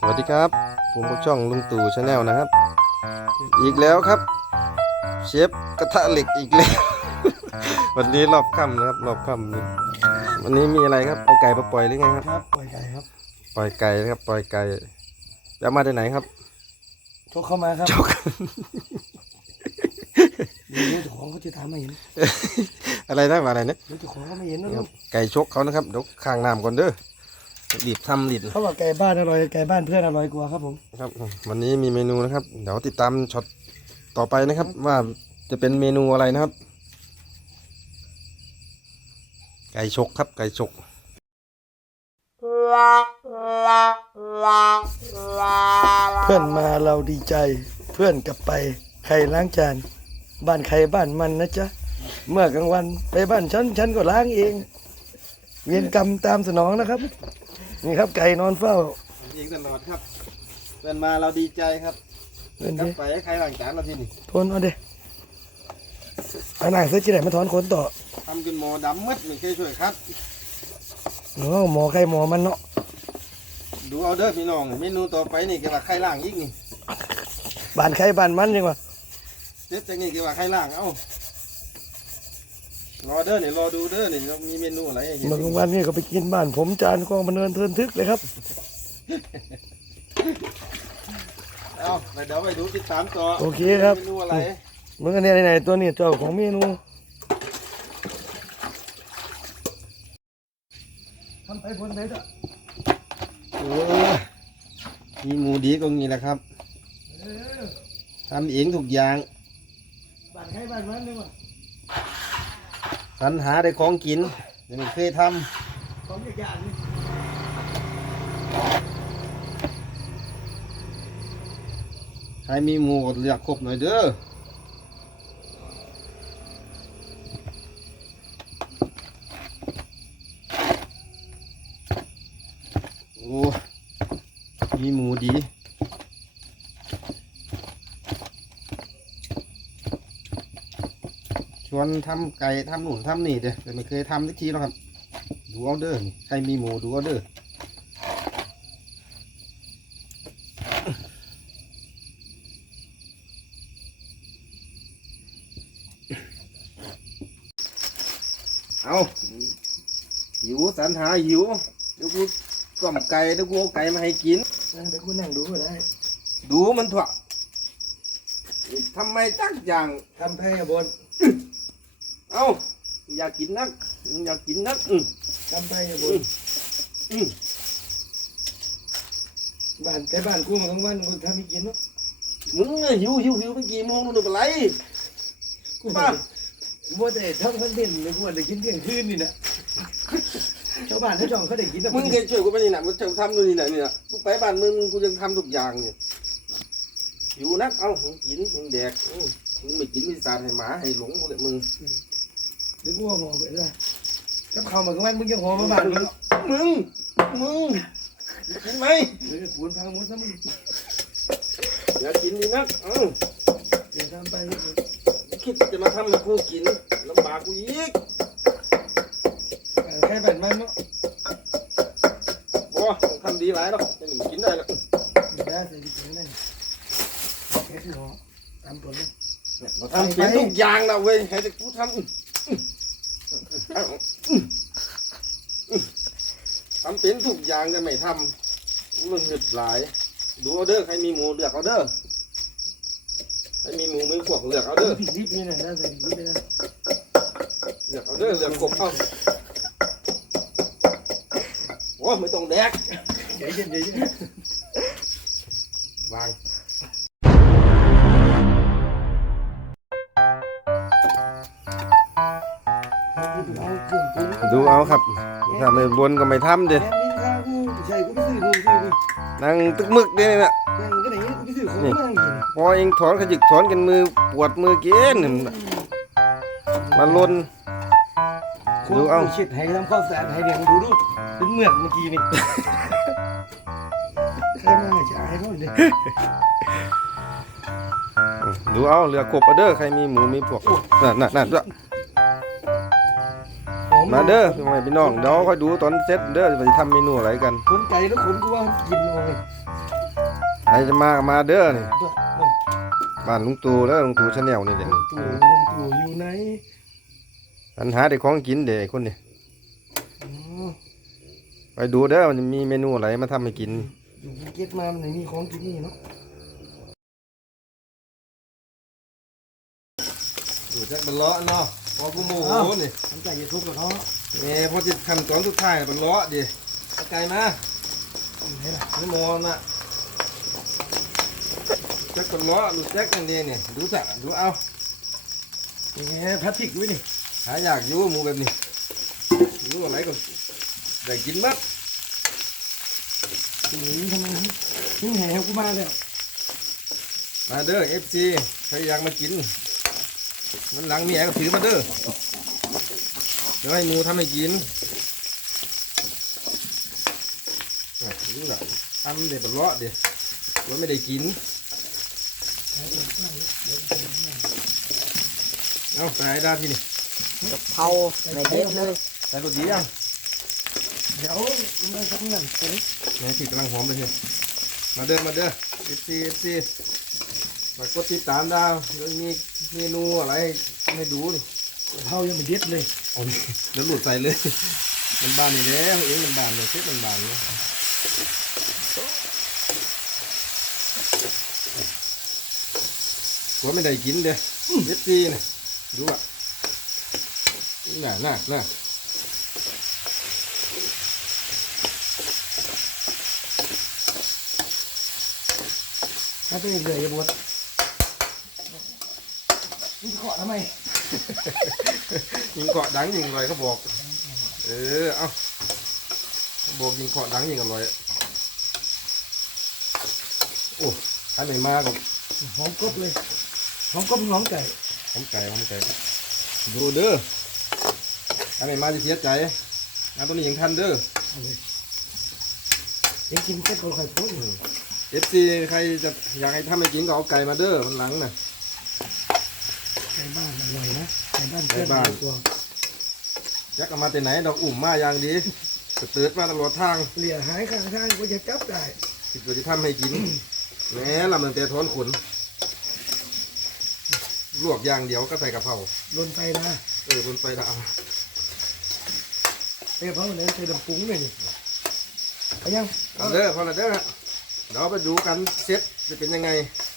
สวัสดีครับ ผมพวกช่องลุงตู่ชาแนลนะครับ อีกแล้วครับ เชฟกระทะเหล็กอีกแล้ว วันนี้รอบค่ำนะครับ รอบค่ำนี้วันนี้มีอะไรครับ เอาไก่มาปล่อยหรือไงครับ ครับปล่อยไก่ครับ ปล่อยไก่นะครับ ปล่อยไก่จะเอามาจากไหนครับชกเข้ามาครับจกเดี๋ยวเจ้าของเขาจะตามมาเห็นอะไรนะมาอะไรเนี่ยเดี๋ยวเจ้าของเขาไม่เห็นนะคครัรับบไก่ชกเขานะครับเดี๋ยวข้างน้ำก่อนเด้อ รีบทำรีบเขาบอกไก่บ้านอร่อยไก่บ้านเพื่อนอร่อยกว่าครับผมครับ วันนี้มีเมนูนะครับ เดี๋ยวติดตามช็อตต่อไปนะครับ ว่าจะเป็นเมนูอะไรนะครับ ไก่ชกครับ ไก่ชกเพื่อนมาเราดีใจ เพื่อนกลับไปใครล้างจานบ้านใครบ้านมันนะจ๊ะเมื่อกลางวันไปบ้านฉันฉันก็ล้างเอง เวียนกรรมตามสนองนะครับ นี่ครับไก่นอนเฝ้ายิงตลอดครับเป็นมาเราดีใจครับเล่นกลัดิบไปให้ใครหลังจานเราที่นี่ทนมาเด้อันไหนเสื้อจีไหนมาถอนขนต่อทำจนหมอดำมืดไม่เคยช่วยครับเนาะหมอใครหมอมันเนาะดูเอาเด้อพี่น้องเมนูต่อไปนี่เกี่ยวกับไข่ล่างอีกนี่บ้านใครบ้านมันจังวะเด็ดจากนี่เกี่ยวกับไข่ล่างเอ้า รอเด้อนี่รอดูเด้อนี่เรามีเมนูอะไรให้เห็นเมื่อกลางวันนี่ก็ไปกินบ้าน ผมจานกองบันเทิงเทินทึกเลยครับเอาไปเดี๋ยวไปดูติดตามต่อโอเคครับ เมนูอะไรมึงอันนี้ไหนๆตัวนี้เจ้าของเมนูทำไปบนไหนจ้ะโอ้ยมีหมูดีก็งี้แหละครับทำเองทุกอย่างบ้านใครบ้านมันดีกว่า สรรหาได้ของกินยังไม่เคยทของอย่างนี้ำใครมีหมูก็เลือกครบหน่อยเด้อโอ้มีหมูดี วนทำไก่ทำหนุนทำนี่เด้อแต่ไม่เคยทำสักทีหรอกครับ ดูเอาเด้อนี่ใครมีหมูดูเอาเด้อเอาหิวสันหาหิวเดี๋ยวกูกล่อมไก่เดี๋ยวกูเอาไก่มาให้กินเดี๋ยวคุณนั่งดูก็ได้ ดูมันเถอะทำไมจักอย่างทำแพ้บน เอ้าอยากกินนัก อยากกินนักอืมทำแพ้บนอืมบ้านแต่บ้านกูมันกลางวันกูทำให้กินเนาะมึงน่ะหิวหิวหิวไปกี่โมงนู่นเป็นไรกูบ้ามัวแต่ทำคอนเทนต์เลยกูว่าได้กินเที่ยงคืนนี่นะชาวบ้านชาวช่องเขาได้กินนะมึงเคยช่วยกูไปนี่นะมึงจะทำนู่นนี่นะนี่นะกูไปบ้านมึงกูยังทำทุกอย่างเนี่ยหิวนักเอ้ามึงกินมึงแดกอืมมึงไม่กินไม่สาดให้หมาให้หลงกูเลยมึง เดี๋ยวกูเอาหมอไปด้วยกับข้าวมากลางวันมึงยังหอมาบ้านมึงเนาะมึงมึงกินไหมเดี๋ยวปูนพังหมดซะมึงอยากกินนี่นักเอ้าเดี๋ยวทำไปคิดจะมาทำให้กูกินลำบากกูอีกแค่บ้านมันเนาะบ่ต้องทำดีหลายหรอกจะหนึ่งกินได้แล้วได้ใส่ดิฉันได้แค่ที่หอตามตัวเลยเนี่ยเราทำเป็นทุกอย่างนะเว้ยให้แต่กูทำอื้อเอาอื้ออื้อ ทำเป็นทุกอย่างแต่ไม่ทำมึงหึดหลาย ดูเอาเด้อใครมีหมูเลือกเอาเด้อใครมีหมูมีพวกเลือกเอาเด้อผิดนิดนี่นะได้ใส่ผิดนิดนะเลือกเอาเด้อเลือกกบเอาโอ้ไม่ต้องแดกเดี๋ยวเย็นเดี๋ยวเย็นวาง ดูเอาครับถ้าไม่บนก็ไม่ทำเด้แม่มีข้าวกูใช่กูไปซื้อกูซื้อกูนั่งตึกมึกเด้นี่นะนั่งก็ไหนกูไปซื้อของนั่งกินพอเองถอนขยิกถอนกันมือปวดมือเกินมาลนดูเอาชิดให้ทำข้าวสารให้เดี๋ยวดูดูเป็นเหมือกเมื่อกี้นี่ใครมาให้จ่ายเขาเลยดูเอาเหลือกบเอาเด้อใครมีหมูมีพวกนั่นนั่นนั่นด้วย มาเด้อพี่น้องพี่น้องเดี๋ยวค่อยดูตอนเสร็จเด้อจะไปทำเมนูอะไรกันขนไก่แล้วขนกูว่ากินเอาเลยใครจะมาก็มาเด้อนี่ตัวนั่นบ้านลุงตู่แล้วลุงตู่ชาแนลนี่แหละลุงตู่ลุงตู่อยู่ไหนอันหาได้ของกินเด้คนนี่อ๋อไปดูเด้อมันมีเมนูอะไรมาทำให้กินอยู่ภูเก็ตมามันไหนมีของกินนี่เนาะดูจักบันเลาะเนาะ พอกูโมโหนี่น้ำใจจะทุกข์กับเนาะแม่พอจิตขั้นตอนสุดท้ายบันเลาะดิตะไกลมาอยู่ไหนล่ะไม่มองน่ะจักบันเลาะดูแจ็คอย่างนี้นี่ดูสะดูเอานี่พลาสติกด้วยนี่หาอยากอยู่หมูแบบนี้รู้อะไรก็ได้กินมัดตรงนี้ทำไมนี่แห่กูมาแล้วมาเด้อเอฟซีใครอยากมากิน มันหลังมีแอร์ก็ถือมาเด้อเดี๋ยวให้หมูทำให้กินอะนี่แหละทำเด็ดบันเลาะเดี๋ยวว่าไม่ได้กิน เอาไปให้ด้านที่นี่เผาในเด็ดเลยใส่รสดียังเดี๋ยวมันทำงานเสร็จแม่ที่กำลังหอมไปเชียวมาเด้อมาเด้อเอฟซีเอฟซี มากดติดตามดาวเดี๋ยวมีเมนูอะไรให้ให้ดูนี่เผายังไม่เด็ดเลยเอาดิเดี๋ยวหลุดใส่เลย มันบานนี่แล้วเองมันบานเลยเช็ดมันบานเลยกลัวไม่ได้กินเด้อเอฟซีนี่ดูอะน่ะน่ะน่ะถ้าเป็นเรื่อยๆอย่าบวช มึงจะเกาะทำไมยิงเกาะดังยิงอร่อยเขาบอก เออ เอาบอกยิงเกาะดังยิงอร่อย โอ้ใครไม่มาก็หอมกรบเลยหอมกรบหอมไก่หอมไก่หอมไก่ดูเด้อใครไม่มาจะเสียใจงานตัวนี้ยังทันเด้อเอาเลยเองกินเส้นคนไข่พุ้งเอฟซีใครจะอยากให้ทำให้กินก็เอาไก่มาเด้อมันหลังน่ะ ไก่บ้านอร่อยนะไก่บ้านเพื่อนไก่บ้านตัวจักเอามาแต่ไหนดอกอุ่มมาอย่างดีเตือนมาตลอดทางเหลี่ยหายข้างทางก็จะจับได้คิดว่าจะทำให้กินแหมลำมันแต่ท้อนขนลวกอย่างเดียวก็ใส่กะเพราลนไปนะเออบนไฟดาวเอ้ยเพราะมันนั้นใส่ดำปุ้งเลยนี่เอายังเอาเด้อพอละเด้อเดี๋ยวไปดูกันเซ็ตจะเป็นยังไงเ